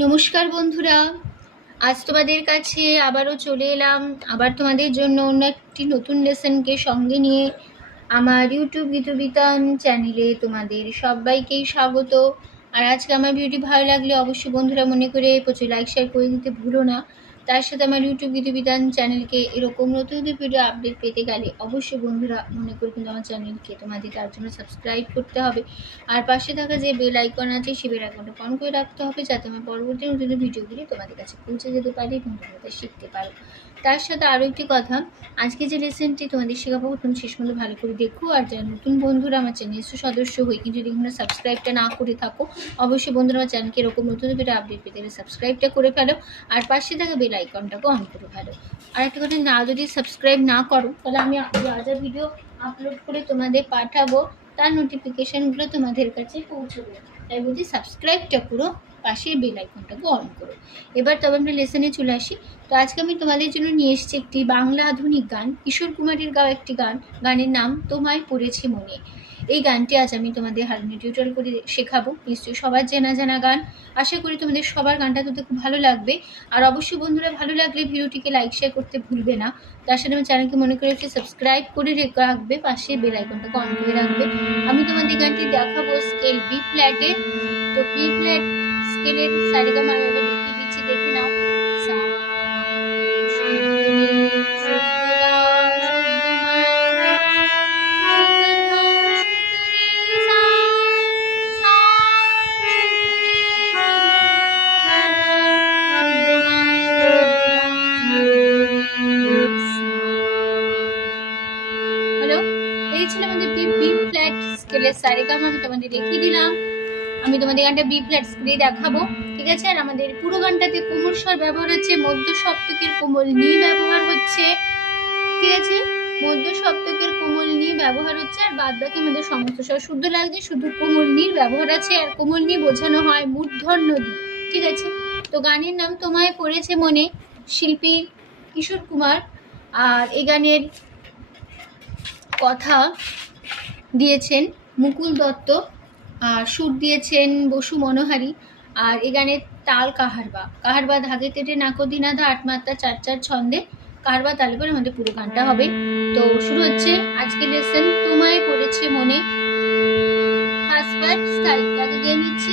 নমস্কার বন্ধুরা। আজ তোমাদের কাছে আবারও চলে এলাম। আবার তোমাদের জন্য অন্য একটি নতুন লেসনকে সঙ্গে নিয়ে আমার ইউটিউব গীতবিতান চ্যানেলে তোমাদের সবাইকেই স্বাগত। আর আজকে আমার ভিডিওটি ভালো লাগলে অবশ্যই বন্ধুরা মনে করে প্রচুর লাইক শেয়ার করে দিতে ভুলো না। তার সাথে আমার ইউটিউব গীতবিতান চ্যানেলকে এরকম নতুন নতুন ভিডিও আপডেট পেতে গেলে অবশ্যই বন্ধুরা মনে করে কিন্তু আমার চ্যানেলকে তোমাদের তার জন্য সাবস্ক্রাইব করতে হবে। আর পাশে থাকা যে বেল আইকন আছে, সে বেল আইকনটা অন করে রাখতে হবে যাতে আমার পরবর্তী নতুন ভিডিওগুলি তোমাদের কাছে পৌঁছে যেতে পারি এবং তোমরা শিখতে পারো। তার সাথে আরও একটি কথা। আজকে যে লেসেনটি তোমাদের শেখাবো তুমি শেষ পর্যন্ত ভালো করে দেখো, আর যারা নতুন বন্ধুরা আমার চ্যানেল সদস্য হই কিন্তু যদি এখানে সাবস্ক্রাইবটা না করে থাকো, অবশ্যই বন্ধুরা আমার চ্যানেলকে এরকম নতুন ভিডিও আপডেট পেতে গেলে সাবস্ক্রাইবটা করে ফেলো, আর পাশে থাকা বেল আইকনটাকে অন করে ফেলো। আর একটা কথা না, যদি সাবস্ক্রাইব না করো, তাহলে আমি যা ভিডিও আপলোড করে তোমাদের পাঠাবো, তার নোটিফিকেশানগুলো তোমাদের কাছে পৌঁছবে। তাই বলছি সাবস্ক্রাইবটা করো। পাশের বেল আইকনটাকে অন করো এবার তবে আমরা লেসনে চলে আসি। তো আজকে আমি তোমাদের জন্য নিয়ে এসেছি একটি বাংলা আধুনিক গান। কিশোর কুমারের গাওয়া একটি গান। গানের নাম তোমায় পড়েছে মনে। এই গানটি আজ আমি তোমাদের হারমোনি টিউটোরিয়াল করে শেখাবো। নিশ্চয়ই সবার জানা জানা গান। আশা করি তোমাদের সবার গানটা তোদের খুব ভালো লাগবে। আর অবশ্যই বন্ধুরা, ভালো লাগলে ভিডিওটিকে লাইক শেয়ার করতে ভুলবে না। তার সাথে আমার চ্যানেলকে মনে করে একটু সাবস্ক্রাইব করে রাখবে। পাশে বেল আইকনটাকে অন করে রাখবে। আমি তোমাদের গানটি দেখাবো স্কেল বি ফ্ল্যাটে তো বি ফ্ল্যাট স্কেলের সারিগামা আমি এবার দেখিয়ে দিচ্ছি দেখে নাও সা, শুদ্ধ, শুদ্ধ, হ্যালো এই ছিল আমাদের বি বি ফ্ল্যাট স্কেলের সারিগামা আমি তোমাদের দেখিয়ে দিলাম আমি তোমাদের গানটা বি ফ্ল্যাট স্কেলে দেখাবো, ঠিক আছে? আর আমাদের পুরো গানটাতে কোমল স্বর ব্যবহার হচ্ছে, মধ্য সপ্তকের কোমল নি ব্যবহার হচ্ছে, ঠিক আছে? মধ্য সপ্তকের কোমল নি ব্যবহার হচ্ছে, আর বাদ বাকি আমাদের সমস্ত স্বর শুদ্ধ লাগছে, শুধু কোমল নির ব্যবহার আছে, আর কোমল নি বোঝানো হয় মূর্ধন্য দিয়ে ঠিক আছে? তো গানের নাম তোমায় পড়েছে মনে শিল্পী কিশোর কুমার, আর এই গানের কথা দিয়েছেন মুকুল দত্ত। সুর দিয়েছেন বসু মনোহারি, আর এ গানের তাল কাহারবা কাহারবা ধাগে তেটে নাকদিনাধা ধা আটমাত্রা চার চার ছন্দে। কাহারবা তালে পরে আমাদের পুরো গানটা হবে। তো শুরু হচ্ছে আজকে লেসন তোমায় পড়েছে মনে। ফার্স্ট পার্ট স্টাইলটাকে দিয়ে নিচ্ছি।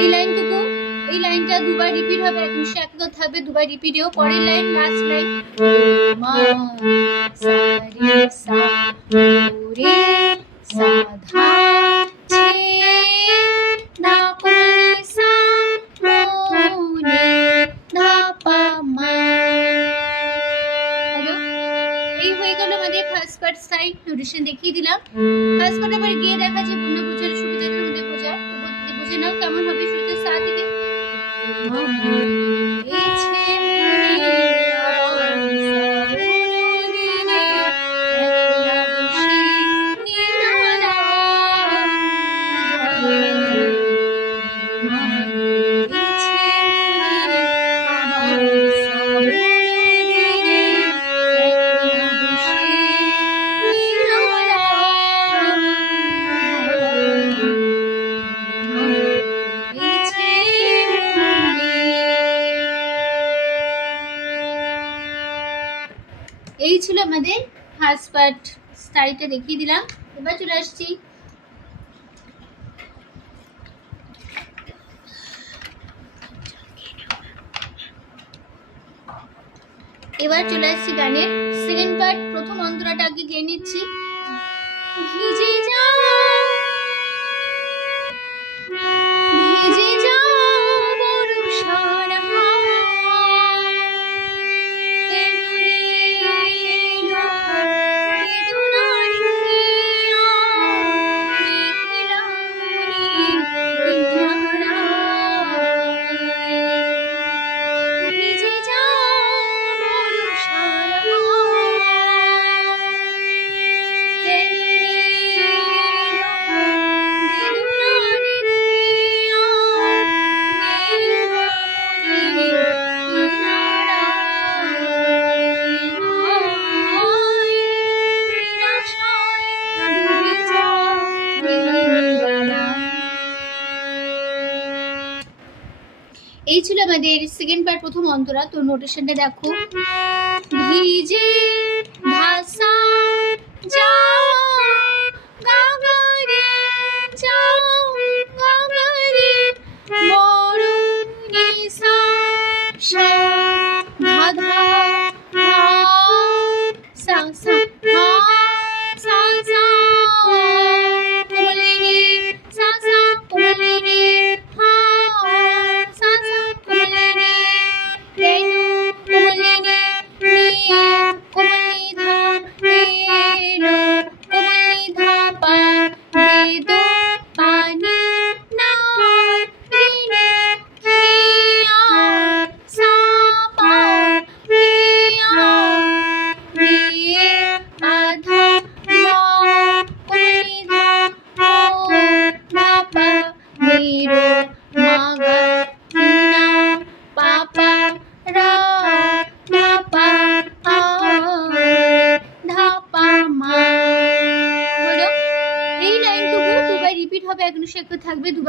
এই লাইনটুকু, এই লাইনটা দুবার রিপিট হবে সে একদম থাকবে দুবার রিপিটেও। পরের লাইন লাস্ট লাইন মা সা রে সা, রে নোটিশন দেখিয়ে দিলাম। পার্ট আবার গিয়ে দেখা যে পূর্ণ পূজার শুরু থেকে আমাদের বোঝা নাও, কেমন হবে? শুরুতে সা ফার্স্ট স্টাইলটা দেখিয়ে দিলাম। এবার চলে আসছি। এবার চলে আসছি গানের সেকেন্ড পার্ট প্রথম অন্তরাটা আগে গিয়ে নিচ্ছি। ভিজে যাও এই ছিল আমাদের সেকেন্ড পার্ট প্রথম অন্তরা। তোর নোটেশনটা দেখো। ভিজে ভাষা যাও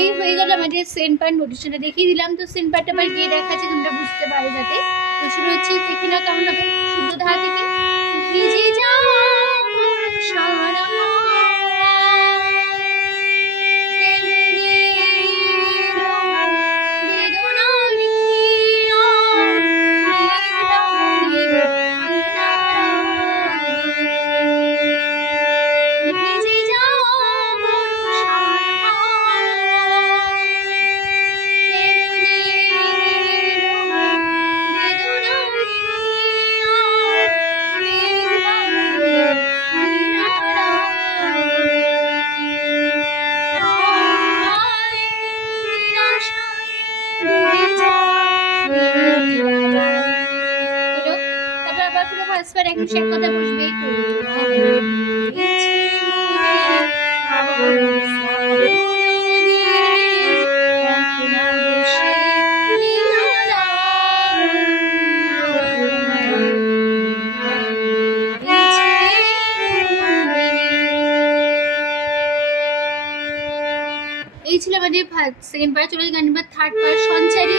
এই হয়ে গেল আমাদের সেন্ট পার্ট নোটিশনটা দেখিয়ে দিলাম তো সেন্ট পার্টটা আবার গিয়ে দেখাচ্ছে, তোমরা বুঝতে পারো যাতে। তো শুরু হচ্ছে, দেখে নাও কেমন হবে। শুদ্ধ ধারা থেকে। ভিজে যাওয়া বর্ষার বার একটু শেখ কথা বসবে এই ছিল আমাদের সেকেন্ড পার্ট চলে গান থার্ড পার্ট সঞ্চারী।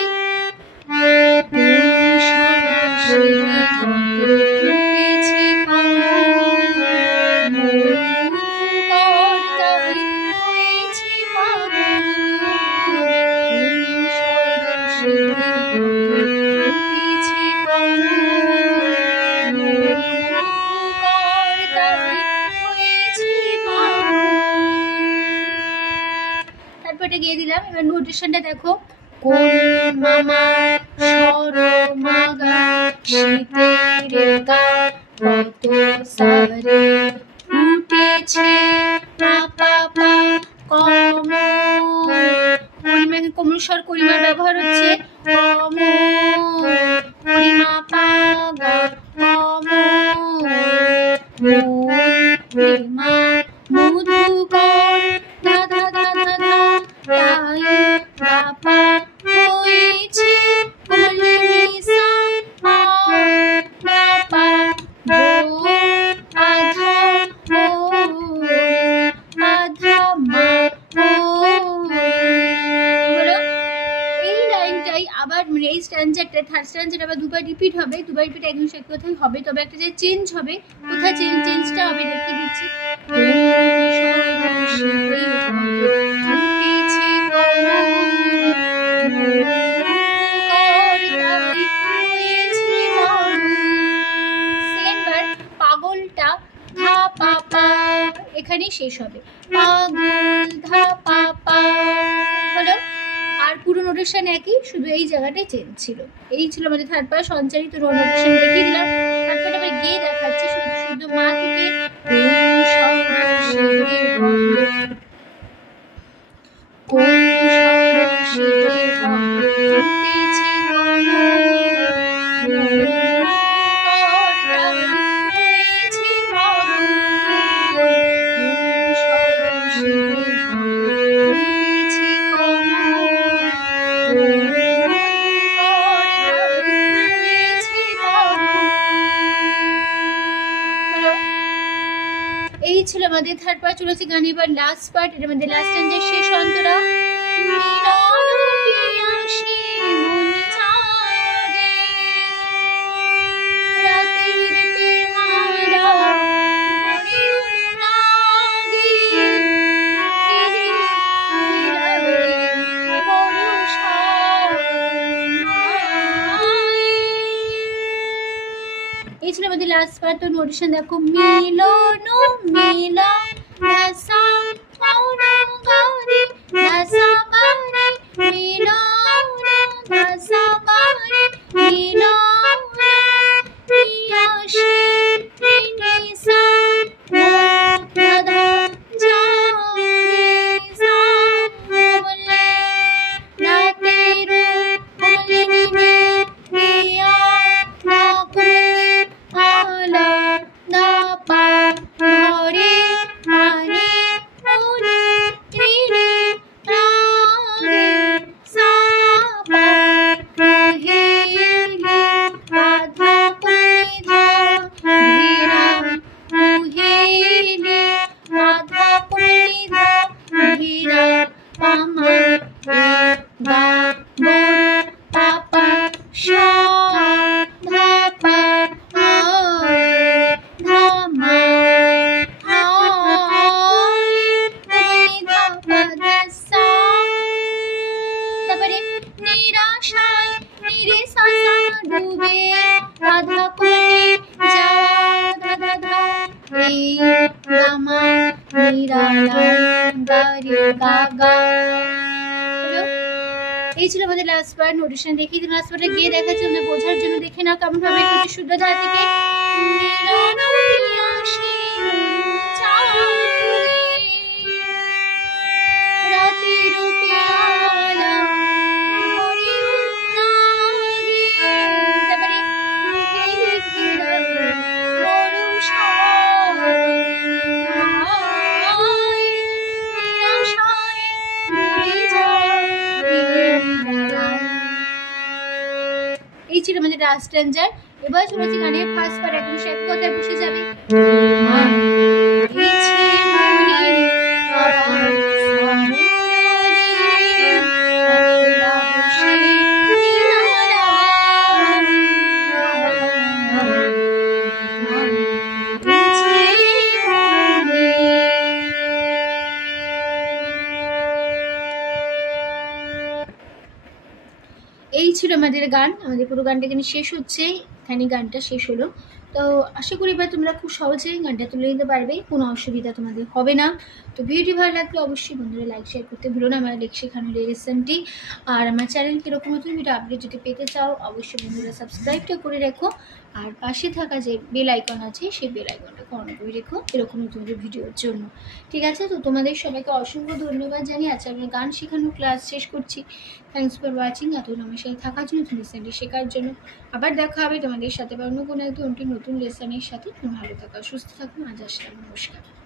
দিলাম দেখো মামা সর মাগা শীতের গা কত সারে ফুটেছে পা পা কমল স্বর করিমার ব্যবহার হচ্ছে কমল রিপিট হবে, দুবার রিপিট একদম সে কথাই হবে, তবে একটা যে চেঞ্জ হবে, কোথায় চেঞ্জ চেঞ্জটা হবে দেখিয়ে দিচ্ছি। এখানেই শেষ হবে। পুরো একই, শুধু এই জায়গাটাই চেঞ্জ ছিল। এই ছিল মানে থার্ড পার্ট সঞ্চারিত অপশন দেখিয়ে দিলাম। তারপরে আবার গিয়ে দেখাচ্ছি শুধু শুধু মা থেকে কোন কোন থার্ড পার্ট গান এবার লাস্ট পার্ট এটা মধ্যে লাস্ট টাইম শেষ অন্তরা মিলন। এই ছিল আমাদের লাস্ট পার্ট তো নোটিশন দেখো মিলন। মিলা এই ছিল আমাদের লাস্ট পার্ট নোটিশন দিন লাস্ট পার্টে গিয়ে দেখাচ্ছি আমাদের বোঝার জন্য দেখে নাও কেমন ভাবে শুদ্ধ ধারা থেকে লাস্ট স্ট্যান্ডার এবার শুনেছি গানের ফার্স্ট পার্ট এখন কোথায় কথায় বসে যাবে। গান, আমাদের পুরো গানটা এখানে শেষ হচ্ছে। এখানে গানটা শেষ হলো। তো আশা করি এবার তোমরা খুব সহজেই গানটা তুলে নিতে পারবে। কোনো অসুবিধা তোমাদের হবে না। তো ভিডিওটি ভালো লাগলে অবশ্যই বন্ধুরা লাইক শেয়ার করতে ভুলো না। আমার লেখ শেখানোর রেসেন্টটি আর আমার চ্যানেল কীরকম নতুন ভিডিও আপডেট যদি পেতে চাও, অবশ্যই বন্ধুরা সাবস্ক্রাইবটা করে রেখো। আর পাশে থাকা যে বেল আইকন আছে, সেই বেল আইকনটা কর্ণ করে রেখো এরকম নতুন ভিডিওর জন্য। ঠিক আছে? তো তোমাদের সবাইকে অসংখ্য ধন্যবাদ জানিয়ে আজকে আমি গান শেখানোর ক্লাস শেষ করছি। থ্যাংকস ফর ওয়াচিং এতদিন আমার সাথে থাকার জন্য তুমি লেসনটি শেখার জন্য। আবার দেখা হবে তোমাদের সাথে বা অন্য কোনো একটি নতুন লেসনের সাথে। তুমি ভালো থাকা, সুস্থ থাকো, আজ আসলাম, নমস্কার।